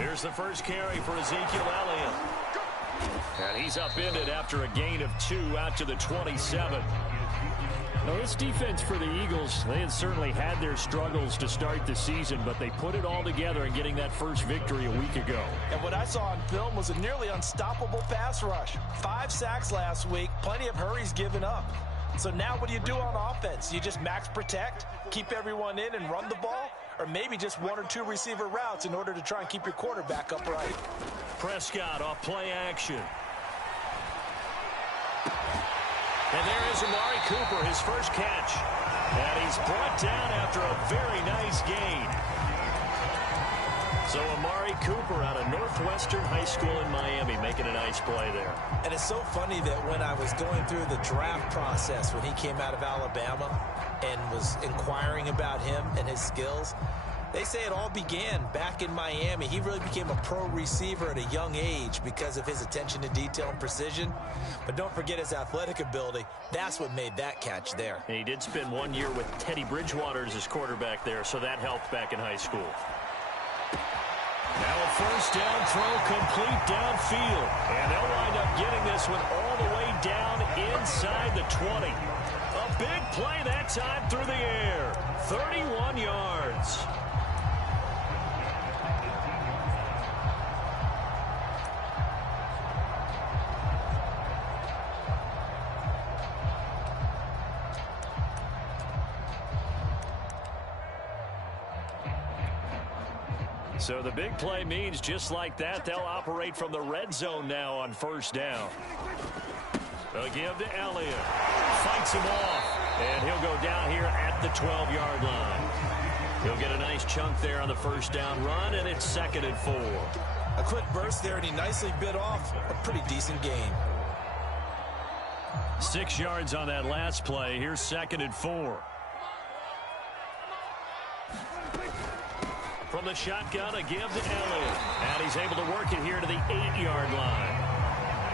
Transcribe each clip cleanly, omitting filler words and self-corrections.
Here's the first carry for Ezekiel Elliott. And he's upended after a gain of 2 out to the 27. Now, this defense for the Eagles, they had certainly had their struggles to start the season, but they put it all together in getting that first victory a week ago. And what I saw on film was a nearly unstoppable pass rush. 5 sacks last week, plenty of hurries given up. So now what do you do on offense? You just max protect, keep everyone in and run the ball, or maybe just 1 or 2 receiver routes in order to try and keep your quarterback upright. Prescott off play action. And there is Amari Cooper, his first catch. And he's brought down after a very nice gain. So Amari Cooper out of Northwestern High School in Miami making a nice play there. And it's so funny that when I was going through the draft process when he came out of Alabama and was inquiring about him and his skills, they say it all began back in Miami. He really became a pro receiver at a young age because of his attention to detail and precision. But don't forget his athletic ability. That's what made that catch there. And he did spend 1 year with Teddy Bridgewater as his quarterback there, so that helped back in high school. Now a first down throw complete downfield. And they'll wind up getting this one all the way down inside the 20. A big play that time through the air. 31 yards. So the big play means just like that, they'll operate from the red zone now on first down. They'll give to Elliott. Fights him off. And he'll go down here at the 12-yard line. He'll get a nice chunk there on the first down run, and it's 2nd and 4. A quick burst there, and he nicely bit off a pretty decent gain. 6 yards on that last play. Here's 2nd and 4. From the shotgun, a give to Elliott. And he's able to work it here to the 8-yard line.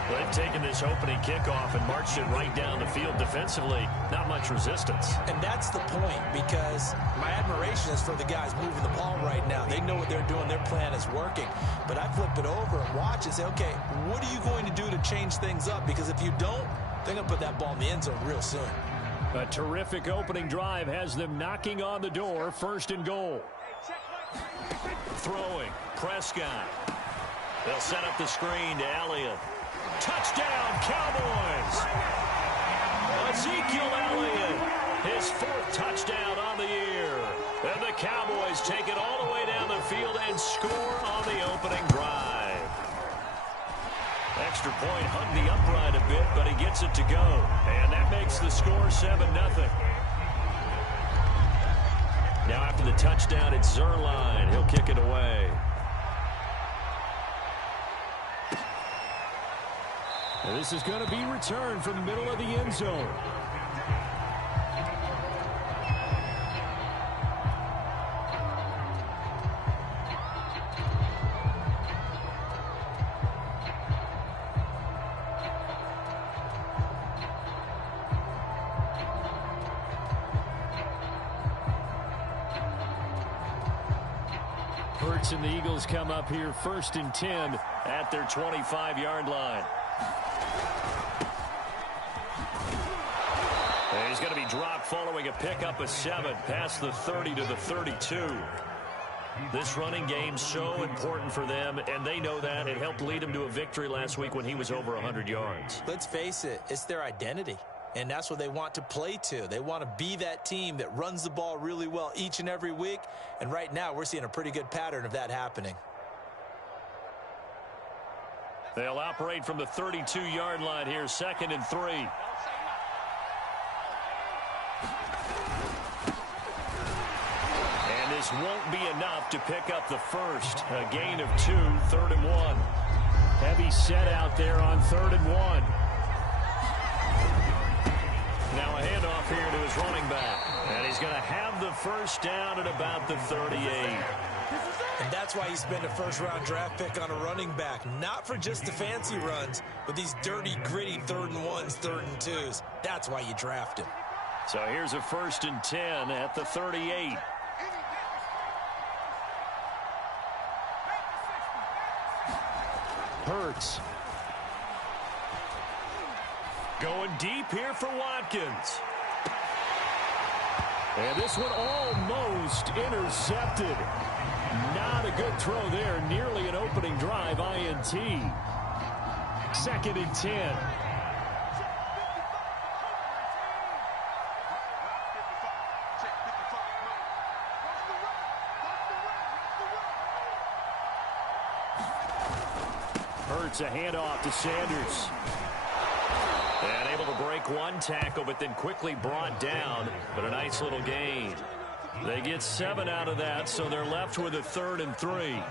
They've taken this opening kickoff and marched it right down the field defensively. Not much resistance. And that's the point, because my admiration is for the guys moving the ball right now. They know what they're doing. Their plan is working. But I flip it over and watch and say, okay, what are you going to do to change things up? Because if you don't, they're going to put that ball in the end zone real soon. A terrific opening drive has them knocking on the door. 1st and goal. Throwing, Prescott. They'll set up the screen to Elliott. Touchdown, Cowboys! Ezekiel Elliott, his 4th touchdown on the year. And the Cowboys take it all the way down the field and score on the opening drive. Extra point hung the upright a bit, but he gets it to go. And that makes the score 7-0. Now after the touchdown, it's Zerline. He'll kick it away. And this is going to be returned from the middle of the end zone. Hurts and the Eagles come up here 1st and 10 at their 25-yard line. And he's going to be dropped following a pickup of 7 past the 30 to the 32. This running game so important for them, and they know that. It helped lead them to a victory last week when he was over 100 yards. Let's face it, it's their identity. And that's what they want to play to. They want to be that team that runs the ball really well each and every week. And right now, we're seeing a pretty good pattern of that happening. They'll operate from the 32-yard line here, 2nd and 3. And this won't be enough to pick up the first. A gain of 2, 3rd and 1. Heavy set out there on 3rd and 1. Now a handoff here to his running back. And he's going to have the first down at about the 38. And that's why you spend a first-round draft pick on a running back. Not for just the fancy runs, but these dirty, gritty 3rd and 1s, 3rd and 2s. That's why you draft him. So here's a 1st and 10 at the 38. Hurts. Going deep here for Watkins. And this one almost intercepted. Not a good throw there. Nearly an opening drive INT. 2nd and 10. Hurts a handoff to Sanders. And able to break one tackle, but then quickly brought down. But a nice little gain. They get 7 out of that, so they're left with a 3rd and 3.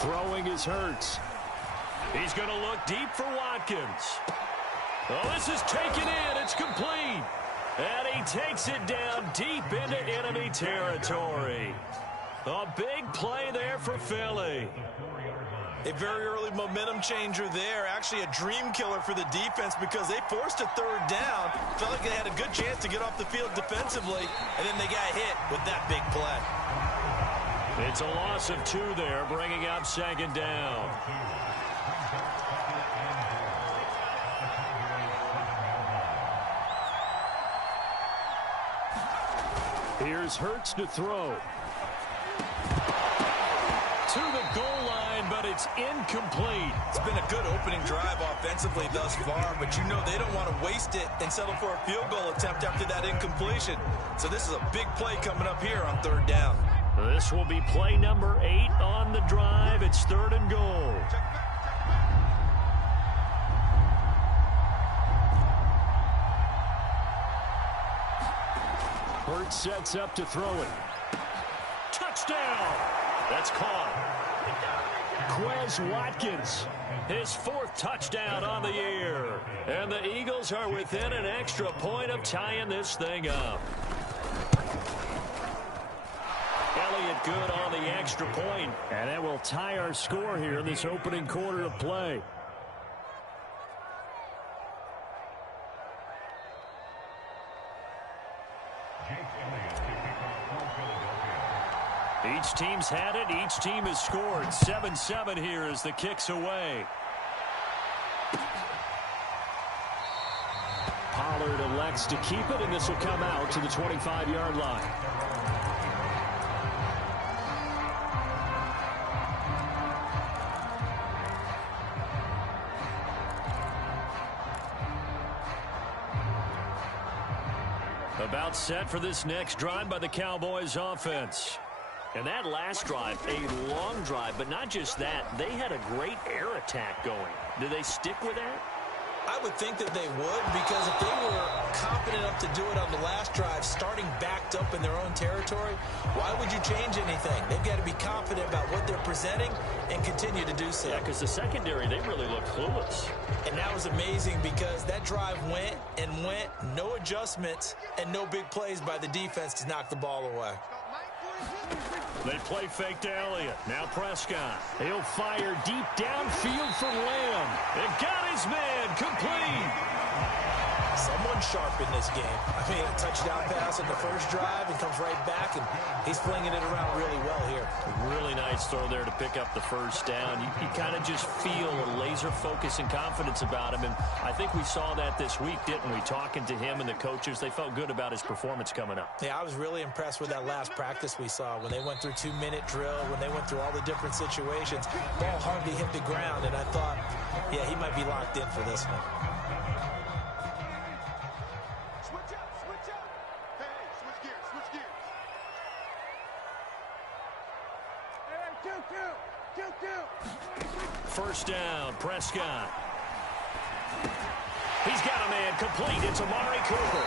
Throwing is Hurts. He's going to look deep for Watkins. Oh, this is taken in. It's complete. And he takes it down deep into enemy territory. A big play there for Philly. A very early momentum changer there. Actually a dream killer for the defense because they forced a 3rd down. Felt like they had a good chance to get off the field defensively, and then they got hit with that big play. It's a loss of 2 there, bringing up 2nd down. Here's Hurts to throw. To the goal line, but it's incomplete. It's been a good opening drive offensively thus far, but you know they don't want to waste it and settle for a field goal attempt after that incompletion. So this is a big play coming up here on 3rd down. This will be play number 8 on the drive. It's 3rd and goal. Hurts sets up to throw it. Touchdown! That's caught. Quez Watkins. His 4th touchdown on the year. And the Eagles are within an extra point of tying this thing up. Elliott good on the extra point. And that will tie our score here in this opening quarter of play. Each team's had it. Each team has scored. 7-7 here as the kick's away. Pollard elects to keep it, and this will come out to the 25-yard line. About set for this next drive by the Cowboys offense. And that last drive, a long drive, but not just that. They had a great air attack going. Do they stick with that? I would think that they would, because if they were confident enough to do it on the last drive, starting backed up in their own territory, why would you change anything? They've got to be confident about what they're presenting and continue to do so. Yeah, because the secondary, they really looked clueless. And that was amazing because that drive went and went, no adjustments, and no big plays by the defense to knock the ball away. They play fake to Elliott. Now Prescott. He'll fire deep downfield for Lamb. It got his man complete. Someone sharp in this game. I mean, a touchdown pass in the first drive and comes right back, and he's flinging it around really well here. Really nice throw there to pick up the first down. You kind of just feel a laser focus and confidence about him, and I think we saw that this week, didn't we? Talking to him and the coaches, they felt good about his performance coming up. Yeah, I was really impressed with that last practice we saw when they went through 2-minute drill, when they went through all the different situations. Ball hardly hit the ground, and I thought, yeah, he might be locked in for this one. First down, Prescott. He's got a man complete. It's Amari Cooper.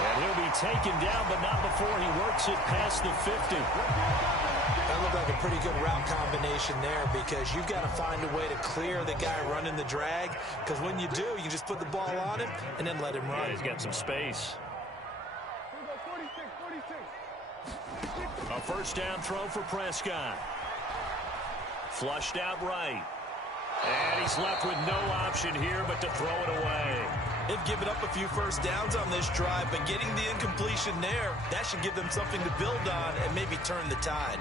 And he'll be taken down, but not before he works it past the 50. That looked like a pretty good route combination there because you've got to find a way to clear the guy running the drag, because when you do, you just put the ball on him and then let him run. Yeah, he's got some space. A first down throw for Prescott. Flushed out right. And he's left with no option here but to throw it away. They've given up a few first downs on this drive, but getting the incompletion there, that should give them something to build on and maybe turn the tide.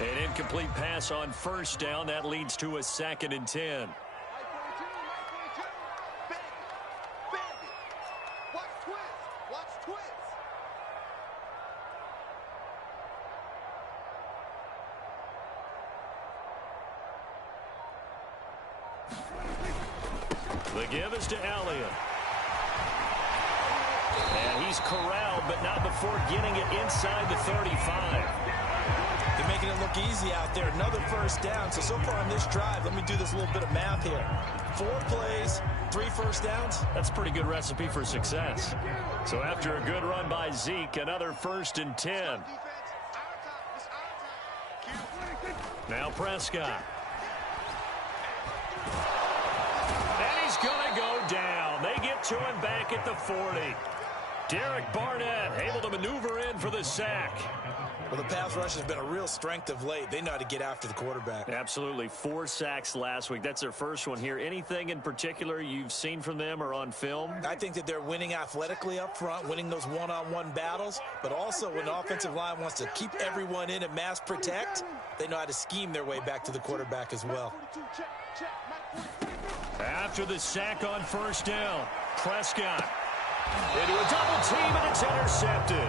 An incomplete pass on first down. That leads to a 2nd and 10. The give is to Elliott. And he's corralled, but not before getting it inside the 35. They're making it look easy out there. Another first down. So far on this drive, let me do this little bit of math here. 4 plays, 3 first downs. That's a pretty good recipe for success. So after a good run by Zeke, another 1st and 10. Now Prescott. And he's going to go down. They get to him back at the 40. Derek Barnett able to maneuver in for the sack. Well, the pass rush has been a real strength of late. They know how to get after the quarterback. Absolutely. 4 sacks last week. That's their first one here. Anything in particular you've seen from them or on film? I think that they're winning athletically up front, winning those one-on-one battles, but also when the offensive line wants to keep everyone in and mass protect, they know how to scheme their way back to the quarterback as well. After the sack on first down, Prescott into a double team, and it's intercepted.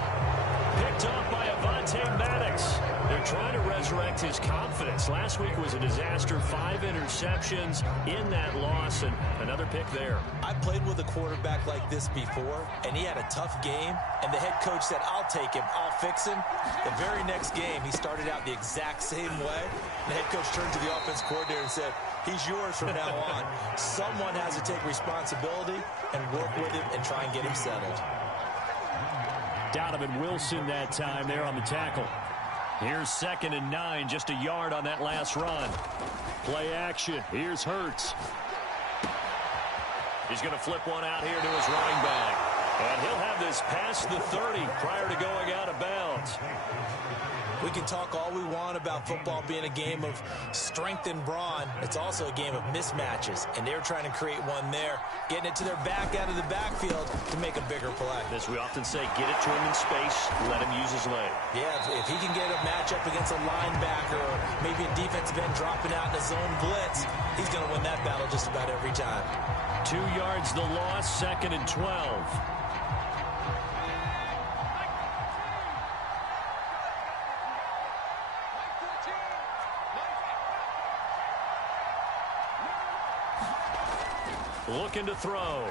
Picked up by Avonte Maddox. They're trying to resurrect his confidence. Last week was a disaster. 5 interceptions in that loss, and another pick there. I played with a quarterback like this before, and he had a tough game, and the head coach said, I'll take him, I'll fix him. The very next game, he started out the exact same way. The head coach turned to the offense coordinator and said, he's yours from now on. Someone has to take responsibility and work with him and try and get him settled. Donovan Wilson that time there on the tackle. Here's 2nd and 9, just a yard on that last run. Play action. Here's Hurts. He's going to flip one out here to his running back. And he'll have this past the 30 prior to going out of bounds. We can talk all we want about football being a game of strength and brawn. It's also a game of mismatches, and they're trying to create one there, getting it to their back out of the backfield to make a bigger play. As we often say, get it to him in space, let him use his leg. Yeah, if he can get a matchup against a linebacker or maybe a defensive end dropping out in a zone blitz, he's going to win that battle just about every time. 2 yards the loss, 2nd and 12. Looking to throw.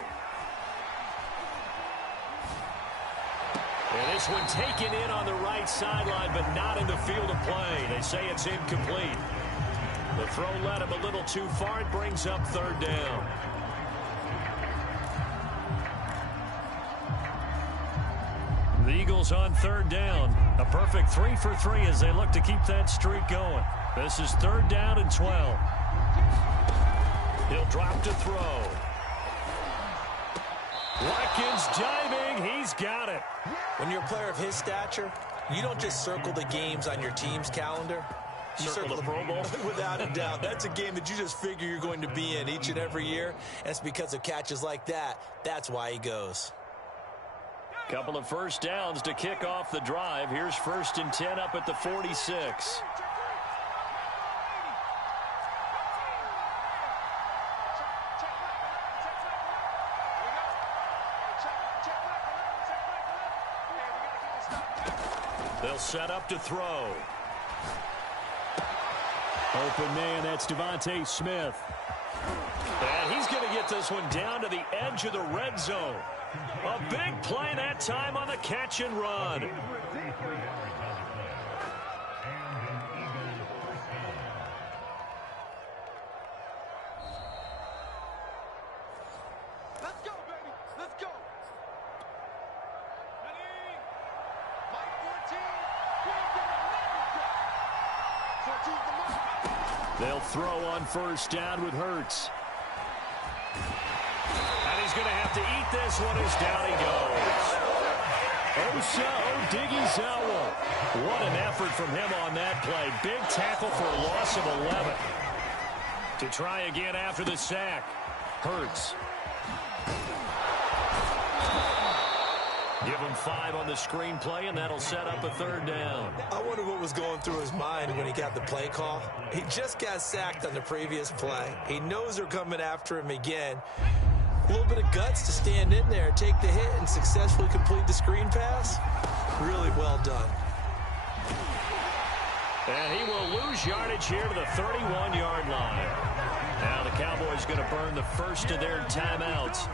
And this one taken in on the right sideline, but not in the field of play. They say it's incomplete. The throw led him a little too far. It brings up 3rd down. The Eagles on 3rd down. A perfect 3 for 3 as they look to keep that streak going. This is 3rd down and 12. He'll drop to throw. Watkins diving. He's got it. When you're a player of his stature, you don't just circle the games on your team's calendar. You Circle the Pro Bowl? Without a doubt. That's a game that you just figure you're going to be in each and every year. And it's because of catches like that. That's why he goes. Couple of first downs to kick off the drive. Here's 1st and 10 up at the 46. They'll set up to throw. Open man, that's Devontae Smith. And he's going to get this one down to the edge of the red zone. A big play that time on the catch and run. They'll throw on first down with Hurts. And he's going to have to eat this one as down he goes. Osa Odighizuwa. What an effort from him on that play. Big tackle for a loss of 11. To try again after the sack. Hurts. Give him 5 on the screenplay, and that'll set up a third down. I wonder what was going through his mind when he got the play call. He just got sacked on the previous play. He knows they're coming after him again. A little bit of guts to stand in there, take the hit, and successfully complete the screen pass. Really well done. And he will lose yardage here to the 31-yard line. Now the Cowboys going to burn the first of their timeouts,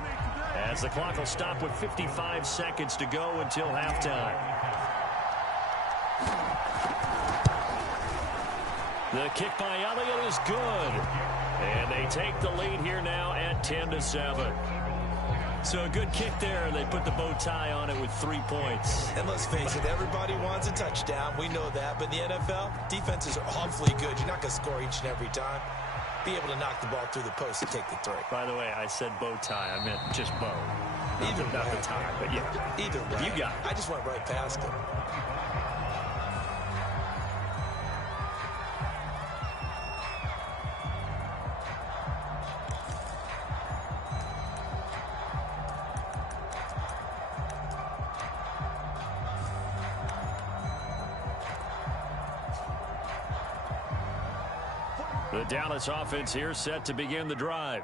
as the clock will stop with 55 seconds to go until halftime. The kick by Elliott is good. And they take the lead here now at 10-7. So a good kick there. They put the bow tie on it with 3 points. And let's face it, everybody wants a touchdown. We know that. But in the NFL, defenses are awfully good. You're not going to score each and every time. Be able to knock the ball through the post and take the throw. By the way, I said bow tie. I meant just bow. Either not way. the tie, but yeah. Either way. You got it. I just went right past him. The Dallas offense here set to begin the drive.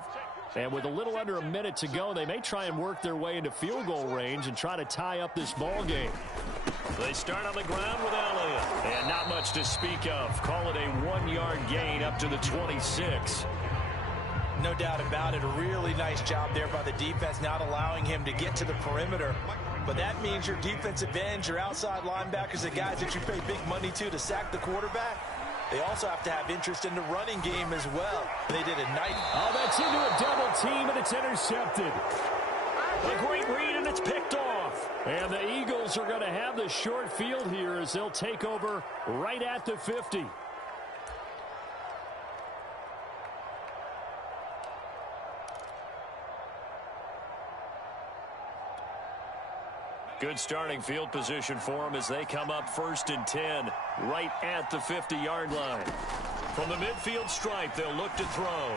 And with a little under a minute to go, they may try and work their way into field goal range and try to tie up this ball game. They start on the ground with Elliott. And not much to speak of. Call it a 1-yard gain up to the 26. No doubt about it. A really nice job there by the defense, not allowing him to get to the perimeter. But that means your defensive ends, your outside linebackers, the guys that you pay big money to sack the quarterback, they also have to have interest in the running game as well. They did a nice... Oh, that's into a double team, and it's intercepted. A great read, and it's picked off. And the Eagles are going to have the short field here as they'll take over right at the 50. Good starting field position for them as they come up 1st and 10 right at the 50-yard line. From the midfield stripe, they'll look to throw.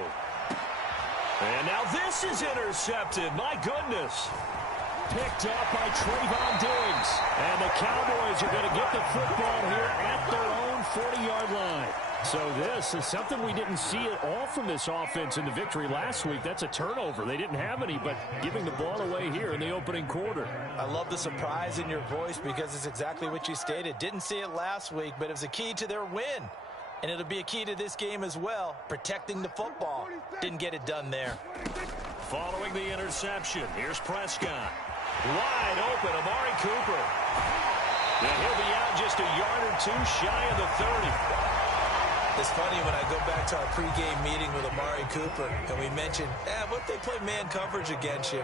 And now this is intercepted. My goodness. Picked up by Trayvon Diggs. And the Cowboys are going to get the football here at their own 40-yard line. So this is something we didn't see at all from this offense in the victory last week. That's a turnover. They didn't have any, but giving the ball away here in the opening quarter. I love the surprise in your voice because it's exactly what you stated. Didn't see it last week, but it was a key to their win. And it'll be a key to this game as well, protecting the football. Didn't get it done there. Following the interception, here's Prescott. Wide open, Amari Cooper. And he'll be out just a yard or two shy of the 30. It's funny when I go back to our pregame meeting with Amari Cooper, and we mentioned, what if they play man coverage against you?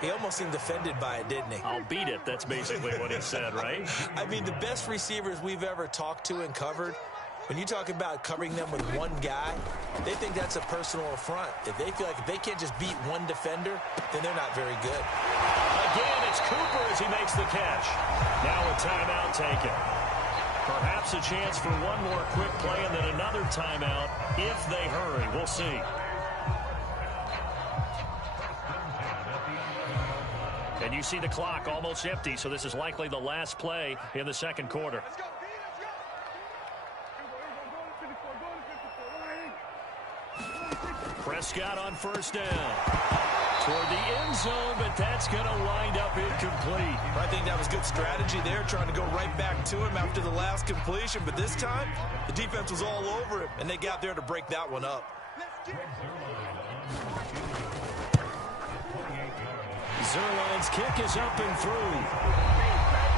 He almost seemed offended by it, didn't he? I'll beat it. That's basically what he said, right? I mean, the best receivers we've ever talked to and covered, when you talk about covering them with one guy, they think that's a personal affront. If they feel like if they can't just beat one defender, then they're not very good. Again, it's Cooper as he makes the catch. Now a timeout taken. Perhaps a chance for one more quick play and then another timeout if they hurry. We'll see. And you see the clock almost empty, so this is likely the last play in the second quarter. Prescott on first down. Toward the end zone, but that's going to wind up incomplete. I think that was good strategy there, trying to go right back to him after the last completion. But this time, the defense was all over him, and they got there to break that one up. Zerline's kick is up and through.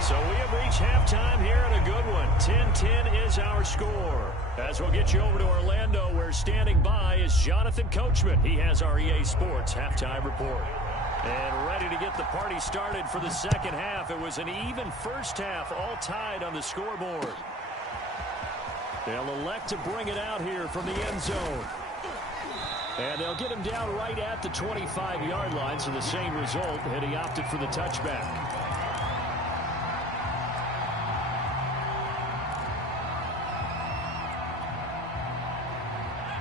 So we have reached halftime here and a good one. 10-10 is our score. As we'll get you over to Orlando, where standing by is Jonathan Coachman. He has our EA Sports halftime report. And ready to get the party started for the second half. It was an even first half, all tied on the scoreboard. They'll elect to bring it out here from the end zone. And they'll get him down right at the 25-yard line, so the same result, and he opted for the touchback.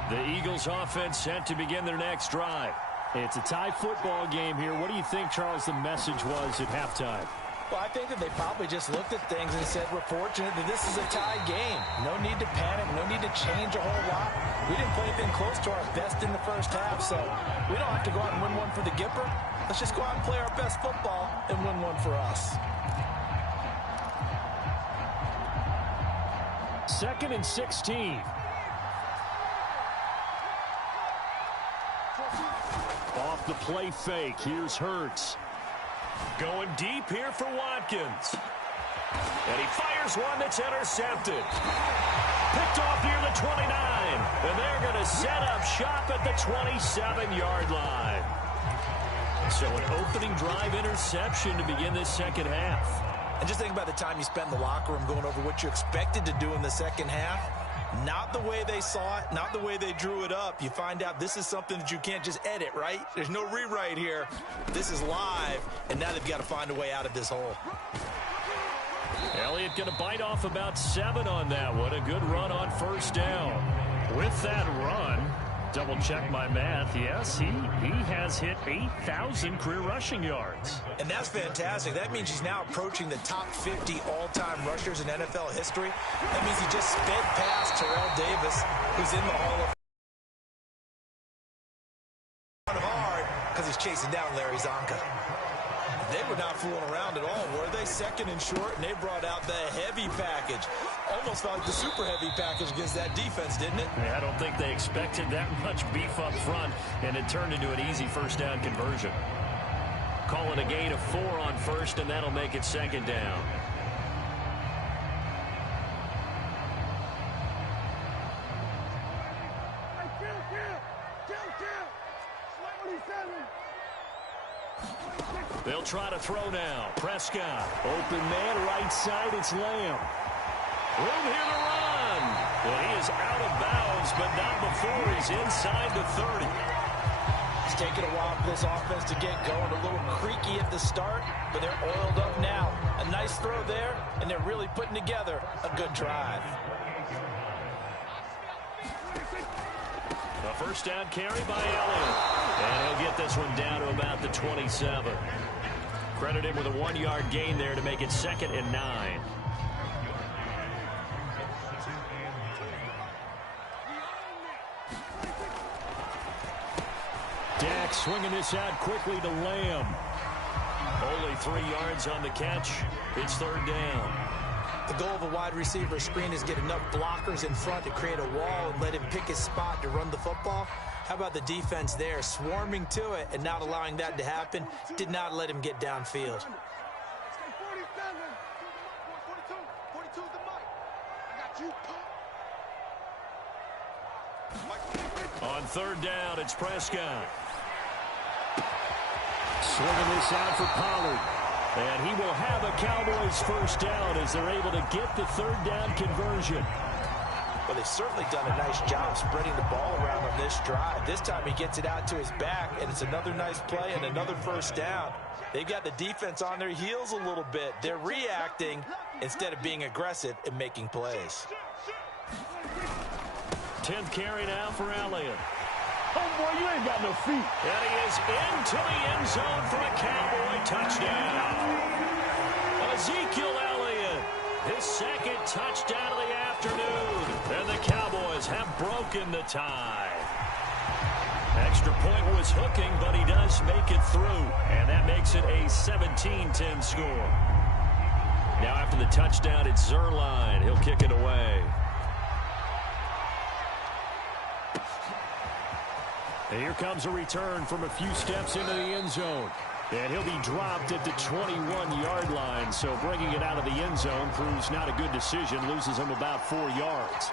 The Eagles offense set to begin their next drive. It's a tie football game here. What do you think, Charles, the message was at halftime? Well, I think that they probably just looked at things and said, we're fortunate that this is a tie game. No need to panic. No need to change a whole lot. We didn't play anything close to our best in the first half, so we don't have to go out and win one for the Gipper. Let's just go out and play our best football and win one for us. 2nd and 16. Off the play fake. Here's Hurts. Going deep here for Watkins. And he fires one that's intercepted. Picked off near the 29. And they're going to set up shop at the 27-yard line. So an opening drive interception to begin this second half. And just think about the time you spent in the locker room going over what you expected to do in the second half. Not the way they saw it, not the way they drew it up. You find out this is something that you can't just edit, right? There's no rewrite here. This is live, and now they've got to find a way out of this hole. Elliott going to bite off about 7 on that one. A good run on first down. With that run, double check my math. Yes, he has hit 8,000 career rushing yards. And that's fantastic. That means he's now approaching the top 50 all-time rushers in NFL history. That means he just sped past Terrell Davis, who's in the Hall of hard because he's chasing down Larry Zonka. They were not fooling around at all, were they? 2nd and short, and they brought out the heavy package. Almost felt like the super heavy package against that defense, didn't it? Yeah, I don't think they expected that much beef up front, and it turned into an easy first down conversion. Call it a gain of 4 on first, and that'll make it 2nd down. They'll try to throw now. Prescott. Open man, right side. It's Lamb. Room here to run. And he is out of bounds, but not before he's inside the 30. It's taken a while for this offense to get going. A little creaky at the start, but they're oiled up now. A nice throw there, and they're really putting together a good drive. A first down carry by Elliott. And he'll get this one down to about the 27. Credit him with a 1-yard gain there to make it 2nd and 9. Dak swinging this out quickly to Lamb. Only 3 yards on the catch. It's 3rd down. The goal of a wide receiver screen is get enough blockers in front to create a wall and let him pick his spot to run the football. How about the defense there, swarming to it and not allowing that to happen? Did not let him get downfield. On 3rd down, it's Prescott. Swinging this out for Pollard. And he will have a Cowboys first down as they're able to get the 3rd down conversion. Well, they've certainly done a nice job spreading the ball around on this drive. This time he gets it out to his back, and it's another nice play and another first down. They've got the defense on their heels a little bit. They're reacting instead of being aggressive and making plays. 10th carry now for Elliott. Oh, boy, you ain't got no feet. And he is into the end zone for a Cowboy touchdown. Ezekiel Elliott, his 2nd touchdown of the afternoon. And the Cowboys have broken the tie. Extra point was hooking, but he does make it through. And that makes it a 17-10 score. Now after the touchdown, it's Zerline. He'll kick it away. And here comes a return from a few steps into the end zone. And he'll be dropped at the 21-yard line. So bringing it out of the end zone proves not a good decision. Loses him about 4 yards.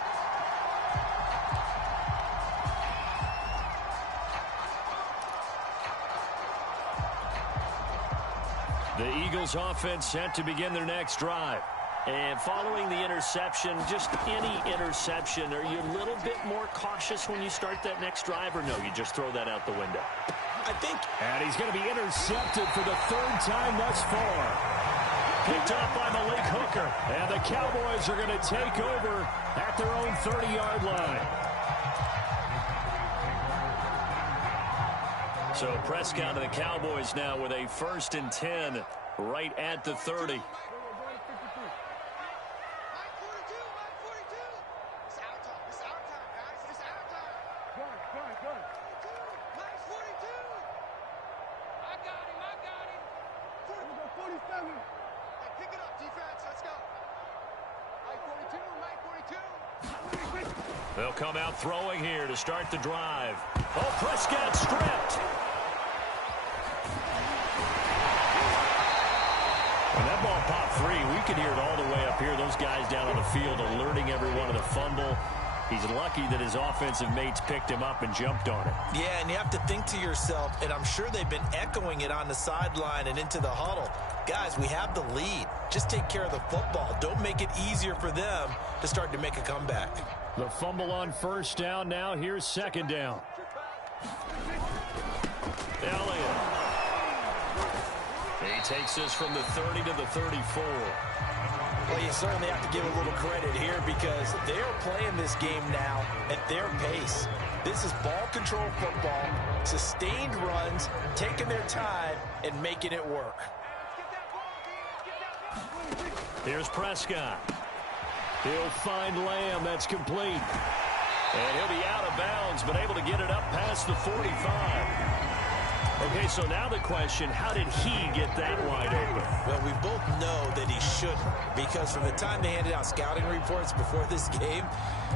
The Eagles offense set to begin their next drive. And following the interception, just any interception, are you a little bit more cautious when you start that next drive, or no, you just throw that out the window? I think. And he's going to be intercepted for the third time thus far. Picked up by Malik Hooker. And the Cowboys are going to take over at their own 30-yard line. So Prescott and the Cowboys now with a 1st and 10 right at the 30. They'll come out throwing here to start the drive. Oh, Prescott stripped. When that ball popped free, we could hear it all the way up here. Those guys down on the field alerting everyone of the fumble. He's lucky that his offensive mates picked him up and jumped on it. Yeah, and you have to think to yourself, and I'm sure they've been echoing it on the sideline and into the huddle. Guys, we have the lead. Just take care of the football. Don't make it easier for them to start to make a comeback. The fumble on 1st down. Now here's 2nd down. Elliott. He takes this from the 30 to the 34. Well, you certainly have to give a little credit here because they're playing this game now at their pace. This is ball control football, sustained runs, taking their time, and making it work. Here's Prescott. He'll find Lamb. That's complete. And he'll be out of bounds, but able to get it up past the 45. Okay, so now the question, how did he get that wide open? Well, we both know that he shouldn't, because from the time they handed out scouting reports before this game,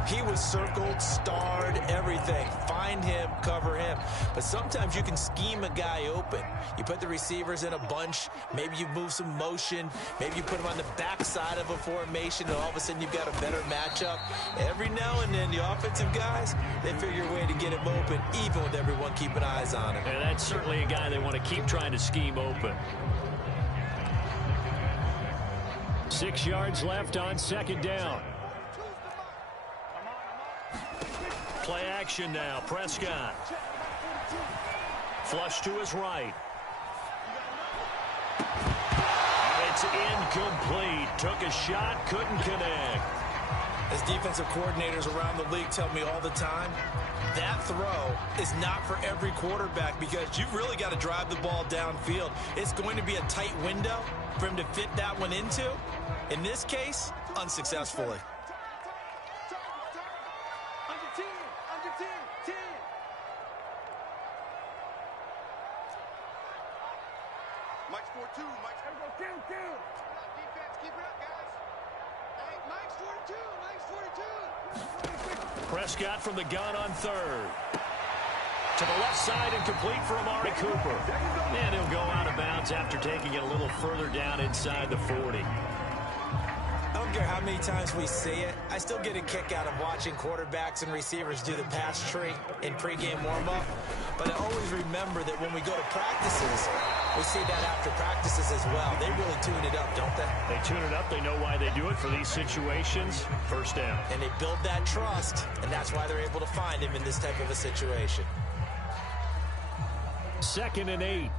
he was circled, starred, everything. Find him, cover him. But sometimes you can scheme a guy open. You put the receivers in a bunch. Maybe you move some motion. Maybe you put them on the backside of a formation, and all of a sudden you've got a better matchup. Every now and then, the offensive guys, they figure a way to get him open, even with everyone keeping eyes on him. And that's certainly a guy they want to keep trying to scheme open. 6 yards left on 2nd down. Play action now. Prescott. Flush to his right. It's incomplete. Took a shot, couldn't connect. As defensive coordinators around the league tell me all the time, that throw is not for every quarterback because you've really got to drive the ball downfield. It's going to be a tight window for him to fit that one into. In this case, unsuccessfully. Mike's 4-2. Mike's kill. Defense, keep it up, guys. Hey, Mike's 42. Mike's 42. Prescott from the gun on 3rd. To the left side and complete for Amari Cooper. And he'll go out of bounds after taking it a little further down inside the 40. I don't care how many times we see it. I still get a kick out of watching quarterbacks and receivers do the pass tree in pregame warm-up. But I always remember that when we go to practices, we see that after practices as well. They really tune it up, don't they? They tune it up. They know why they do it for these situations. 1st down. And they build that trust, and that's why they're able to find him in this type of a situation. 2nd and 8.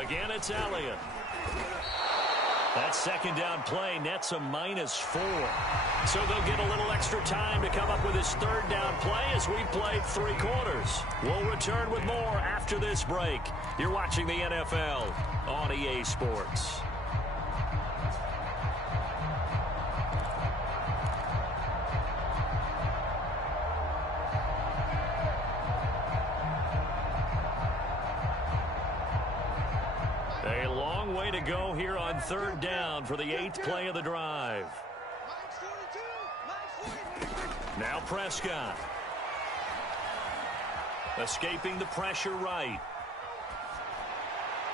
Again, it's Elliott. That 2nd down play nets a -4. So they'll get a little extra time to come up with his 3rd down play as we played 3 quarters. We'll return with more after this break. You're watching the NFL on EA Sports. A long way to go here on 3rd down for the 8th play of the drive. Now Prescott. Escaping the pressure right.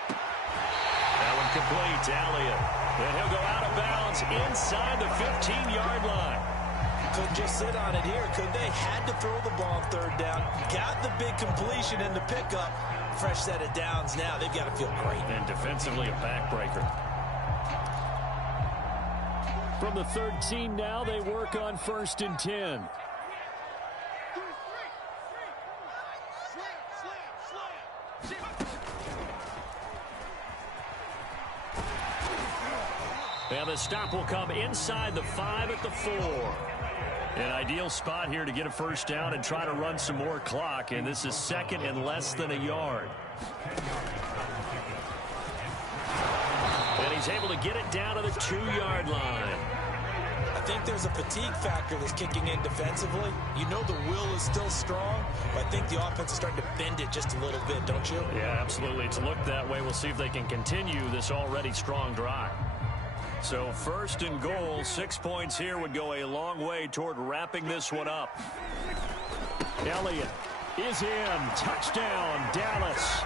That one complete to Elliott. And he'll go out of bounds inside the 15-yard line. Couldn't just sit on it here, could they? Had to throw the ball on 3rd down. Got the big completion in the pickup. fresh set of downs now. They've got to feel great. And defensively, a backbreaker. From the 13 now, they work on 1st and 10. And the stop will come inside the 5 at the 4. An ideal spot here to get a first down and try to run some more clock. And this is 2nd and less than a yard. And he's able to get it down to the 2-yard line. I think there's a fatigue factor that's kicking in defensively. You know the will is still strong, but I think the offense is starting to bend it just a little bit, don't you? Yeah, absolutely. It's looked that way. We'll see if they can continue this already strong drive. So 1st and goal, 6 points here would go a long way toward wrapping this one up. Elliott is in. Touchdown, Dallas.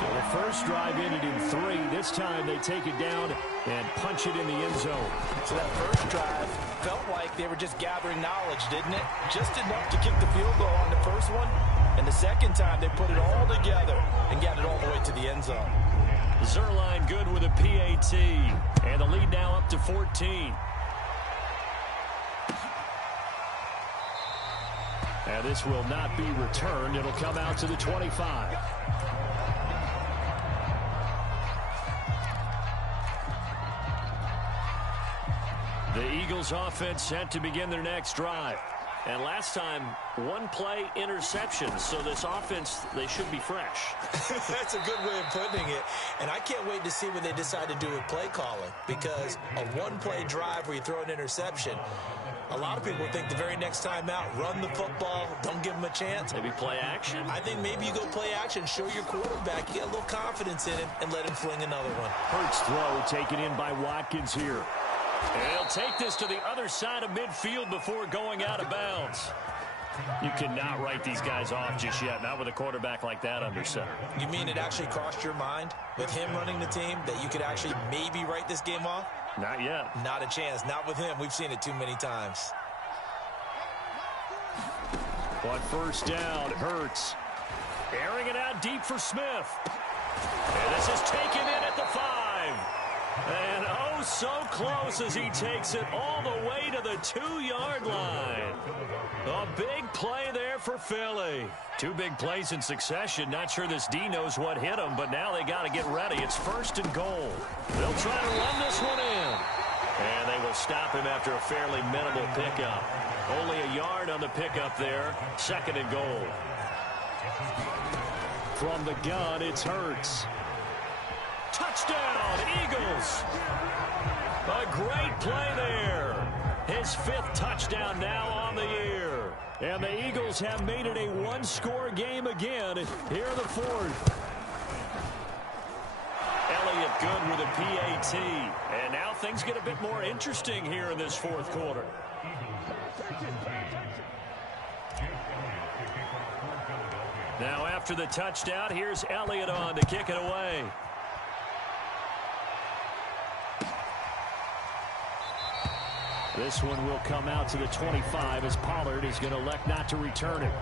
So the first drive ended in 3. This time they take it down and punch it in the end zone. So that first drive felt like they were just gathering knowledge, didn't it? Just enough to kick the field goal on the first one. And the second time they put it all together and got it all the way to the end zone. Zerline good with a PAT. And the lead now up to 14. And this will not be returned. It'll come out to the 25. The Eagles offense set to begin their next drive. And last time, 1-play interception. So this offense, they should be fresh. That's a good way of putting it. And I can't wait to see what they decide to do with play calling. Because a 1-play drive where you throw an interception, a lot of people think the very next time out, run the football, don't give them a chance. Maybe play action? I think maybe you go play action, show your quarterback, you get a little confidence in him, and let him fling another one. Hurts throw taken in by Watkins here. And he'll take this to the other side of midfield before going out of bounds. You cannot write these guys off just yet, not with a quarterback like that under center. You mean it actually crossed your mind with him running the team that you could actually maybe write this game off? Not yet. Not a chance. Not with him. We've seen it too many times. On 1st down, Hurts. Airing it out deep for Smith. And this is taken in at the 5. And oh, so close as he takes it all the way to the 2-yard line. A big play there for Philly. 2 big plays in succession. Not sure this D knows what hit him, but now they got to get ready. It's 1st and goal. They'll try to run this one in. And they will stop him after a fairly minimal pickup. Only a yard on the pickup there. 2nd and goal. From the gun, it's Hurts. Touchdown, Eagles. A great play there. His 5th touchdown now on the year. And the Eagles have made it a 1-score game again here in the 4th. Elliott good with a PAT. And now things get a bit more interesting here in this 4th quarter. Now after the touchdown, here's Elliott on to kick it away. This one will come out to the 25 as Pollard is going to elect not to return it.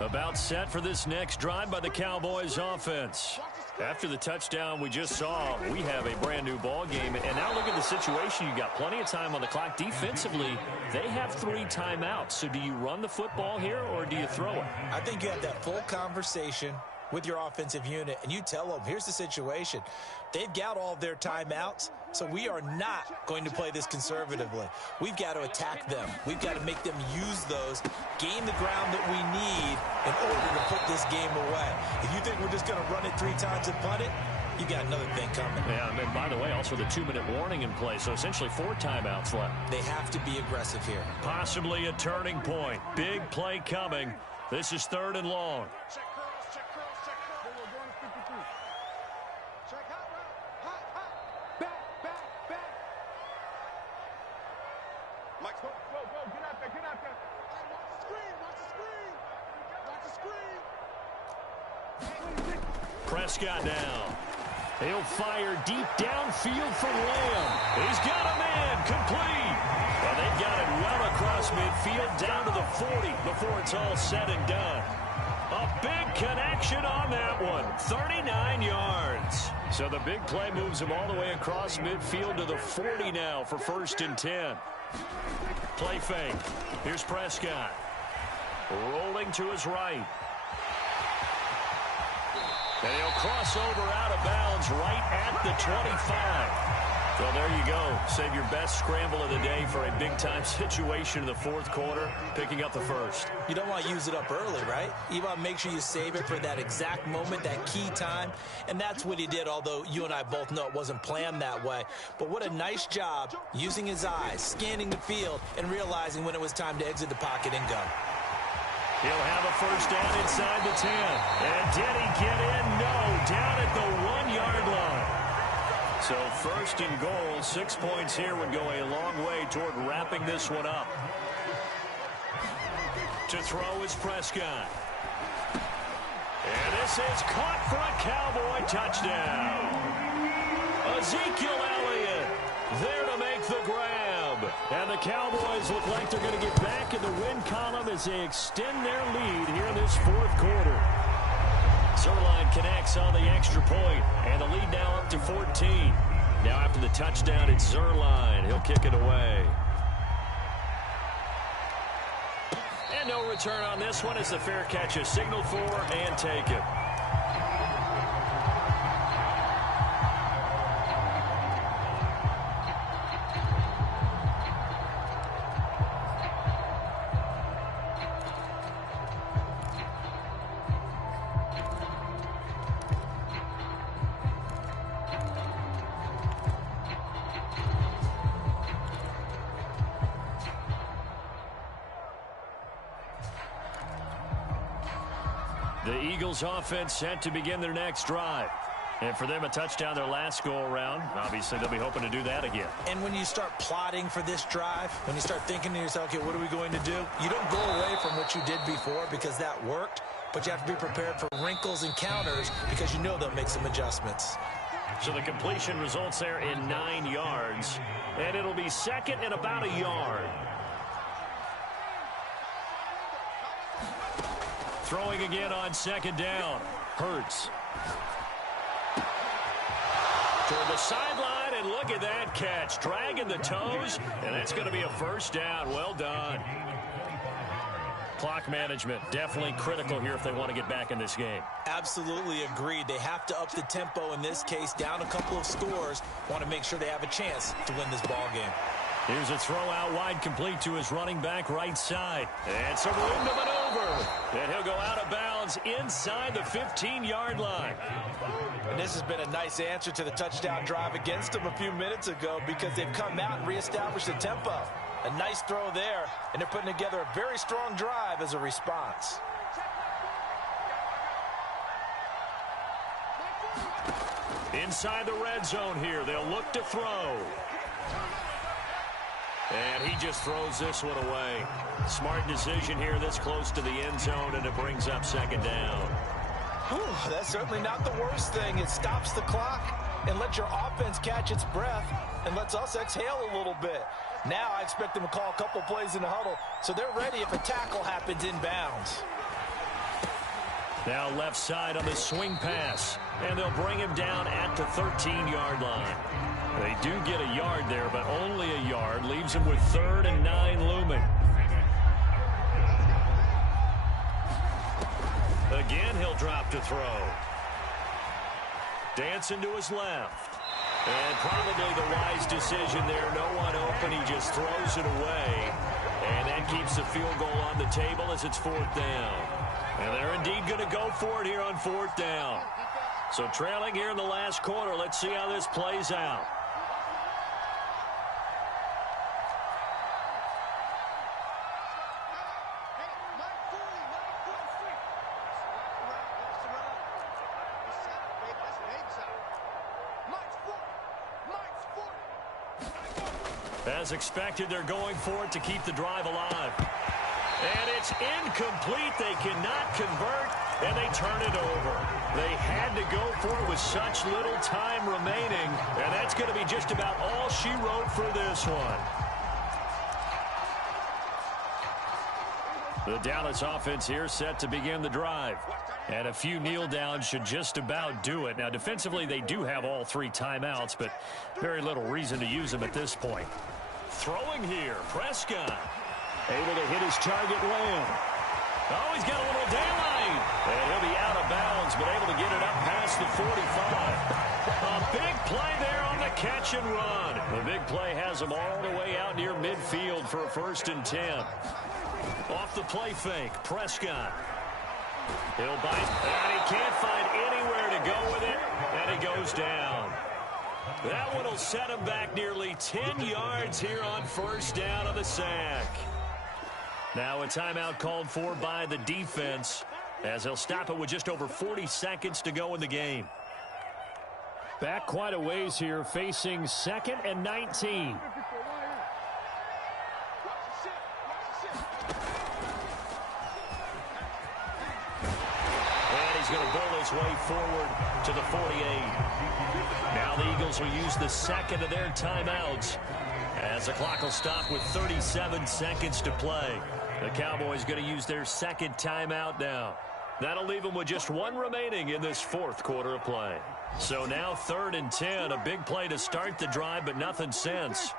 About set for this next drive by the Cowboys offense. After the touchdown we just saw, we have a brand new ball game. And now look at the situation. You got plenty of time on the clock. Defensively, they have 3 timeouts. So do you run the football here or do you throw it? I think you have that full conversation with your offensive unit, and you tell them, here's the situation. They've got all of their timeouts, so we are not going to play this conservatively. We've got to attack them. We've got to make them use those, gain the ground that we need in order to put this game away. If you think we're just going to run it 3 times and punt it, you got another thing coming. Yeah, and by the way, also the 2-minute warning in play, so essentially 4 timeouts left. They have to be aggressive here. Possibly a turning point. Big play coming. This is 3rd and long. Prescott now. He'll fire deep downfield for Lamb. He's got a man complete. Well, they've got it well across midfield down to the 40 before it's all said and done. A big connection on that one. 39 yards. So the big play moves him all the way across midfield to the 40 now for 1st and 10. Play fake. Here's Prescott. Rolling to his right. And he'll cross over out of bounds right at the 25. Well, there you go. Save your best scramble of the day for a big-time situation in the 4th quarter, picking up the 1st. You don't want to use it up early, right? You want to make sure you save it for that exact moment, that key time. And that's what he did, although you and I both know it wasn't planned that way. But what a nice job using his eyes, scanning the field, and realizing when it was time to exit the pocket and go. He'll have a 1st down inside the 10. And did he get in? No. Down at the 1-yard line. So 1st and goal, 6 points here would go a long way toward wrapping this one up. To throw is Prescott. And this is caught for a Cowboy touchdown. Ezekiel Elliott there to make the grab. And the Cowboys look like they're going to get back in the win column as they extend their lead here in this 4th quarter. Zerline connects on the extra point, and the lead now up to 14. Now after the touchdown, it's Zerline. He'll kick it away. And no return on this one as the fair catch is signaled for and taken. The Eagles offense set to begin their next drive. And for them, a touchdown their last go-around. Obviously, they'll be hoping to do that again. And when you start plotting for this drive, when you start thinking to yourself, okay, what are we going to do? You don't go away from what you did before because that worked, but you have to be prepared for wrinkles and counters because you know they'll make some adjustments. So the completion results there in 9 yards, and it'll be 2nd and about a yard. Throwing again on 2nd down. Hurts. Toward the sideline, and look at that catch. Dragging the toes, and that's going to be a 1st down. Well done. Clock management, definitely critical here if they want to get back in this game. Absolutely agreed. They have to up the tempo in this case, down a couple of scores. Want to make sure they have a chance to win this ball game. Here's a throw out wide complete to his running back right side. And some room to maneuver. And he'll go out of bounds inside the 15-yard line. And this has been a nice answer to the touchdown drive against them a few minutes ago because they've come out and reestablished the tempo. A nice throw there, and they're putting together a very strong drive as a response. Inside the red zone here, they'll look to throw. And he just throws this one away. Smart decision here this close to the end zone, and it brings up 2nd down. Whew, that's certainly not the worst thing. It stops the clock and lets your offense catch its breath and lets us exhale a little bit. Now I expect them to call a couple plays in the huddle, so they're ready if a tackle happens inbounds. Now left side on the swing pass, and they'll bring him down at the 13-yard line. They do get a yard there, but only a yard. Leaves him with 3rd and 9 looming. Again, he'll drop to throw. Dancing to his left. And probably the wise decision there. No one open. He just throws it away. And that keeps the field goal on the table as it's 4th down. And they're indeed going to go for it here on 4th down. So trailing here in the last quarter. Let's see how this plays out. As expected, they're going for it to keep the drive alive. And it's incomplete. They cannot convert, and they turn it over. They had to go for it with such little time remaining, and that's going to be just about all she wrote for this one. The Dallas offense here set to begin the drive. And a few kneel downs should just about do it. Now, defensively, they do have all 3 timeouts, but very little reason to use them at this point. Throwing here, Prescott. Able to hit his target, Lamb. Oh, he's got a little daylight. And he'll be out of bounds, but able to get it up past the 45. A big play there on the catch and run. The big play has him all the way out near midfield for a 1st and 10. Off the play fake, Prescott. He'll bite, and he can't find anywhere to go with it, and he goes down. That one will set him back nearly 10 yards here on 1st down on the sack. Now a timeout called for by the defense, as they'll stop it with just over 40 seconds to go in the game. Back quite a ways here, facing 2nd and 19. He's going to bowl his way forward to the 48. Now the Eagles will use the 2nd of their timeouts as the clock will stop with 37 seconds to play. The Cowboys going to use their 2nd timeout now. That'll leave them with just 1 remaining in this 4th quarter of play. So now 3rd and 10, a big play to start the drive, but nothing since.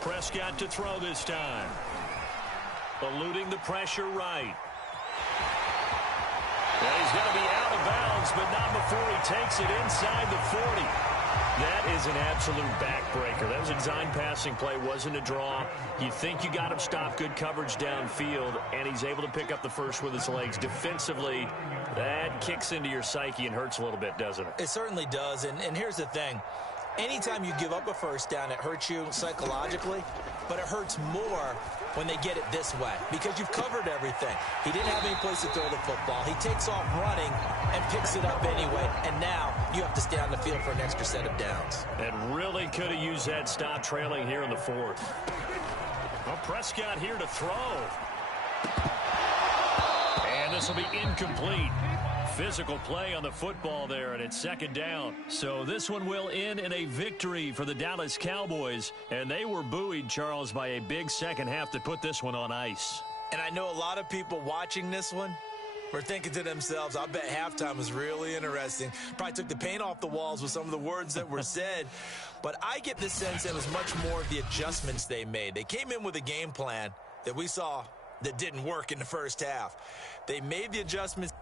Prescott to throw this time. Eluding the pressure right. Well, he's going to be out of bounds, but not before he takes it inside the 40. That is an absolute backbreaker. That was a design passing play, wasn't a draw. You think you got him stopped, good coverage downfield, and he's able to pick up the first with his legs. Defensively, that kicks into your psyche and hurts a little bit, doesn't it? It certainly does, and here's the thing. Anytime you give up a 1st down, it hurts you psychologically, but it hurts more when they get it this way because you've covered everything. He didn't have any place to throw the football. He takes off running and picks it up anyway, and now you have to stay on the field for an extra set of downs. And really could have used that stop trailing here in the 4th. Well, Prescott here to throw. And this will be incomplete. Physical play on the football there, and it's 2nd down. So this one will end in a victory for the Dallas Cowboys, and they were buoyed, Charles, by a big 2nd half that put this one on ice. And I know a lot of people watching this one were thinking to themselves, I bet halftime was really interesting. Probably took the paint off the walls with some of the words that were said. But I get the sense it was much more of the adjustments they made. They came in with a game plan that we saw that didn't work in the 1st half. They made the adjustments